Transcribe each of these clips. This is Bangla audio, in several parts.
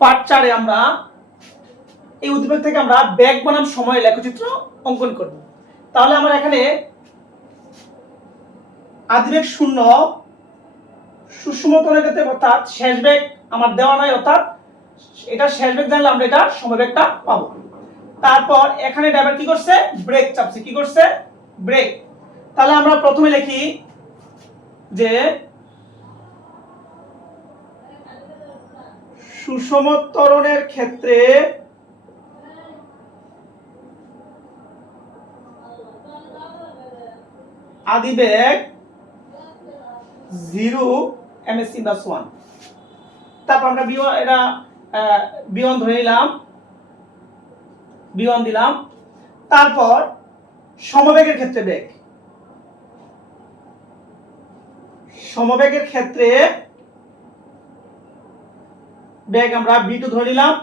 পার্ট 4 এ আমরা এই উদ্দীপক থেকে আমরা ব্যাগ বনাম সময় লেখচিত্র অঙ্কন করব। তাহলে আমরা এখানে আদিবেগ 0 সুষম ত্বরণের ক্ষেত্রে অর্থাৎ শেষ বেগ আমার দেওয়া নাই, অর্থাৎ এটা শেষ বেগ জানলে আমরা এটা সময় বেগটা পাবো। তারপর এখানে ড্রাইভার কি করছে, ব্রেক চাপছে। কি করছে, ব্রেক। তাহলে আমরা প্রথমে লিখি যে সুষম ত্বরণের ক্ষেত্রে আদিবেগ 0 ms ইনভার্স 1। তারপর আমরা এটা b1 ধরে নিলাম, b1 দিলাম। তারপর সমবেগের ক্ষেত্রে বেগ, সমবেগের ক্ষেত্রে বেগ আমরা b2 ধরে নিলাম।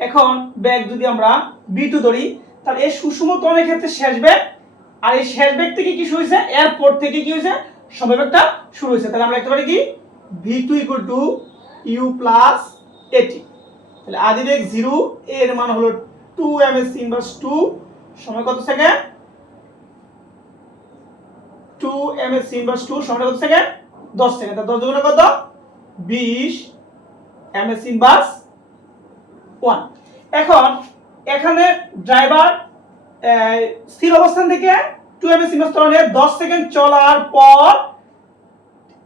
এখন বেগ যদি আমরা b2 ধরি, তাহলে এই সুষম ত্বরণের ক্ষেত্রে শেষ বেগ, আর এই শেষ বেগ থেকে কি শুরু হয়েছে, এরপর থেকে কি হয়েছে, সমবেগটা শুরু হয়েছে। তাহলে আমরা লিখতে পারি কি v2 u প্লাস at। তাহলে আদিবেগ 0 এর মান হলো 2 ms ইনভার্স 2, সময় কত সেকেন্ড, 2 ms ইনভার্স 2 সময় কত সেকেন্ড, 10 সেকেন্ড। তাহলে 10 গুণ কত, 20 ms ইনভার্স 1। এখন এখানে ড্রাইভার স্থির অবস্থান থেকে 2 ms ইনভার্স ত্বরণে 10 সেকেন্ড চলার পর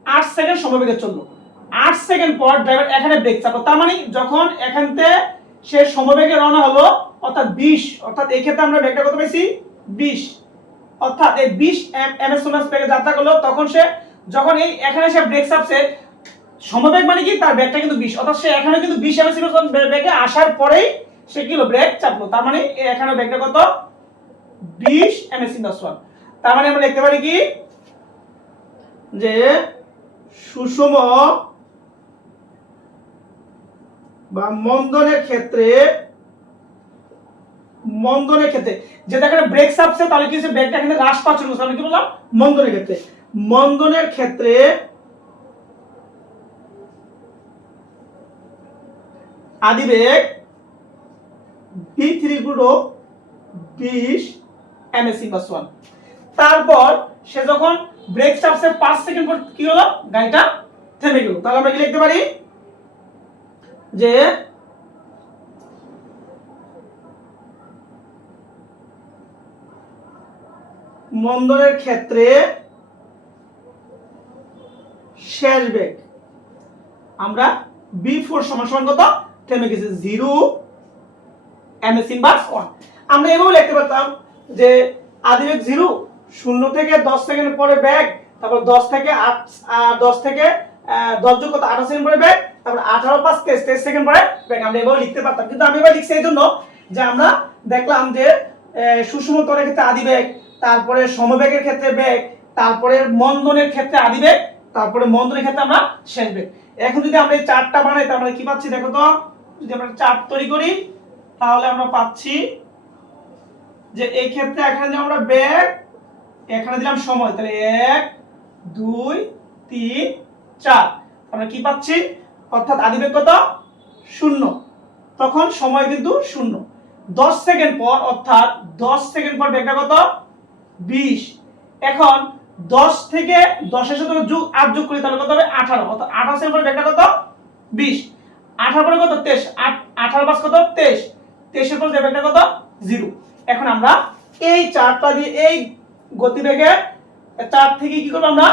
8 সেকেন্ড সমবেগে চললো। 8 সেকেন্ড পর ড্রাইভার এখানে ব্রেক চাপলো। তার মানে যখন এখান থেকে সে সমবেগে রওনা হলো, অর্থাৎ 20, অর্থাৎ এই ক্ষেত্রে আমরা বেগটা কত পাইছি, 20, অর্থাৎ এই 20 ms বেগে যাত্রা করলো, তখন সে যখন এই এখানে সে ব্রেক চাপছে, সমবেগ মানে কি, তার বেগটা কিন্তু 20, অর্থাৎ সে এখানে কিন্তু 20 ms বেগে আসার পরেই সে কি হলো, ব্রেক চাপলো। তার মানে এখানে বেগটা কত, 20 ms ইনভার্স 1। তার মানে আমরা লিখতে পারি কি যে সুষম বা মন্দনের ক্ষেত্রে যে এখানে ব্রেক চাপছে, তাহলে কি হচ্ছে, ব্রেকটা এখানে হ্রাস পাচ্ছে। আমি কি বললাম, মন্দনের ক্ষেত্রে। মন্দনের ক্ষেত্রে আদিবেগ v3 20 ms ইনভার্স 1। তারপর সে যখন ব্রেক চাপছে 5 সেকেন্ড পর কি হলো, গাড়িটা থেমে গেল। তাহলে আমরা কি লিখতে পারি যে মন্দনের ক্ষেত্রে শেষ বেগ আমরা v4 সমান কত, থেমে গেছে 0 ms ইনভার্স 1। আমরা এভাবে লিখতে পারতাম যে আদিবেগ 0, 0 থেকে 10 সেকেন্ড পরে বেগ, তারপর 10 থেকে 10 যোগ কত, 18 সেকেন্ড পরে বেগ, তারপর 18 5 23 সেকেন্ড পরে বেগ। আমরা এভাবে লিখতে পারতাম, কিন্তু আমি এবার লিখছি এই জন্য যে আমরা দেখলাম যে সুষম ত্বরণের ক্ষেত্রে আদিবেগ, তারপরে সমবেগের ক্ষেত্রে বেগ, তারপরে মন্দনের ক্ষেত্রে আদিবেগ, তারপরে মন্দনের ক্ষেত্রে আমরা শেষ বেগ। এখন যদি আমরা এই চার্টটা বানাই, তাহলে আমরা কি পাচ্ছি দেখো তো, যদি আমরা চার্ট তৈরি করি, তাহলে আমরা পাচ্ছি যে এই ক্ষেত্রে এখানে যে আমরা বেগ, এখানে দিলাম সময়, তাহলে 1 2 3 4, আমরা কি পাচ্ছি, অর্থাৎ আদিবেগ কত, 0, তখন সময় কিন্তু 0। 10 সেকেন্ড পর, অর্থাৎ 10 সেকেন্ড পর বেগটা কত, 20। এখন 10 থেকে 10 এর সাথে যোগ করি, তাহলে কত হবে, 18, অর্থাৎ 18 সেকেন্ড পর বেগটা কত, 20। 18 পরে কত, 23, 18 5 কত, 23, 23 এর পর বেগটা কত, 0। এখন আমরা এই চার্টটা দিয়ে, এই গতিবেগের চার্ট থেকে কি করব, আমরা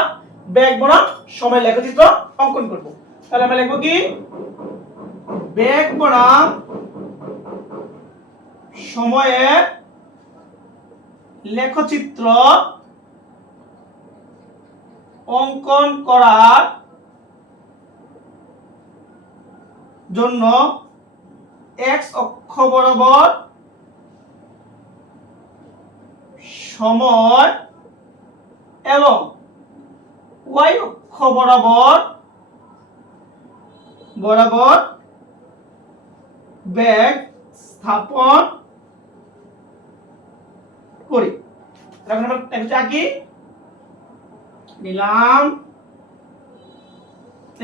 বেগ বনাম সময় লেখচিত্র অঙ্কন করব। তাহলে আমরা লিখব কি, বেগ বনাম সময়ের লেখচিত্র অঙ্কন করার জন্য x অক্ষ বরাবর সময় এবং y অক্ষ বরাবর বেগ স্থাপন করি। এখন আমরা একটা আঁকি নিলাম,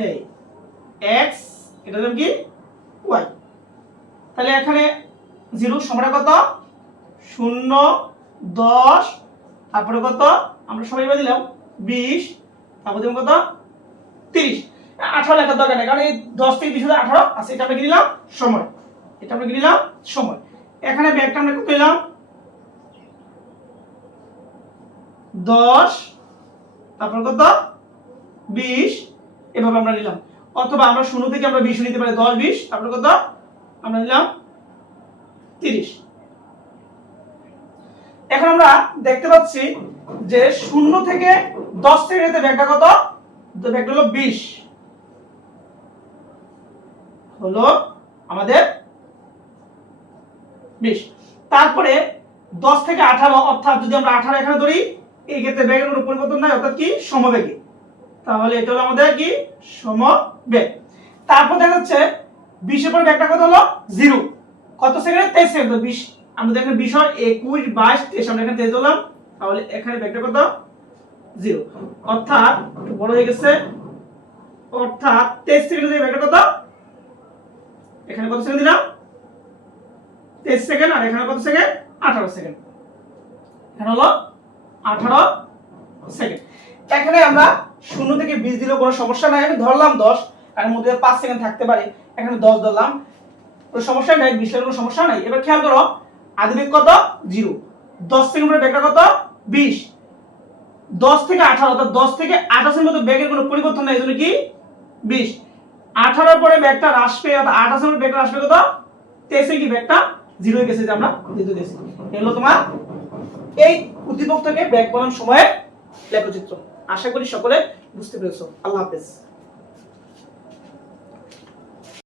এই x, এটা হলো কি y। তাহলে এখানে 0 সময়টা কত 0 10 তারপরে কত আমরা সবাই এবার দিলাম 20 তারপর দিলাম কত 30 18 লেখার দরকার নেই কারণ এই 10 থেকে 20 হলে 18 আছে এটা আমরা কি নিলাম সময় এটা আমরা কি নিলাম সময় এখানে ব্যাগটা আমরা কত নিলাম 10 তারপর কত 20 এভাবে আমরা নিলাম অথবা আমরা 0 থেকে আমরা 20 নিতে পারি 10 20 তারপর কত আমরা নিলাম 30 এখন আমরা দেখতে পাচ্ছি যে 0 থেকে 10 সেকেন্ডে ব্যাগটা কত তো ব্যাগটা হলো 20 হলো আমাদের 20 তারপরে 10 থেকে 18 অর্থাৎ যদি আমরা 18 এখানে ধরি এই ক্ষেত্রে ব্যাগের কোনো পরিবর্তন নাই অর্থাৎ কি সমবেগে তাহলে এটা হলো আমাদের কি সমবেগ তারপর দেখা যাচ্ছে 20 এর পর ব্যাগটা কত হলো 0 কত সেকেন্ডে 23 সেকেন্ড 20 আমরা দেখেন 20 হয় 21 22 23 আমরা এখানে 23 ধরলাম তাহলে এখানে ব্যাগটা কত 0 অর্থাৎ একটু বড় হয়ে গেছে অর্থাৎ 23 সেকেন্ডে ব্যাগটা কত এখানে কত সেকেন্ড দিলাম 23 সেকেন্ড আর এখানে কত সেকেন্ড 18 সেকেন্ড এখানে হলো 18 সেকেন্ড এখানে আমরা 0 থেকে 20 দিলেও কোনো সমস্যা নাই আমি ধরলাম 10 এর মধ্যে 5 সেকেন্ড থাকতে পারে এখানে 10 ধরলাম কোনো সমস্যা নাই 20 এর কোনো সমস্যা নাই এবার খেয়াল করো আদিবেগ কত 0 10 সেকেন্ড পরে ব্যাগটা কত 20 10 থেকে 18 অর্থাৎ 10 থেকে 28 এর মধ্যে ব্যাগের কোনো পরিবর্তন নাই এজন্য কি 20 18 পরে ব্যাগটা হ্রাস পেয়ে অর্থাৎ 28 এর ব্যাগটা হ্রাস পেয়ে কত 23 এ কি ব্যাগটা 0 হয়ে গেছে যে আমরা যেহেতু দিয়েছি এগুলো তোমার এই উদ্দীপক থেকে ব্যাগ বনাম সময়ের লেখচিত্র আশা করি সকলে বুঝতে পেরেছো আল্লাহ হাফেজ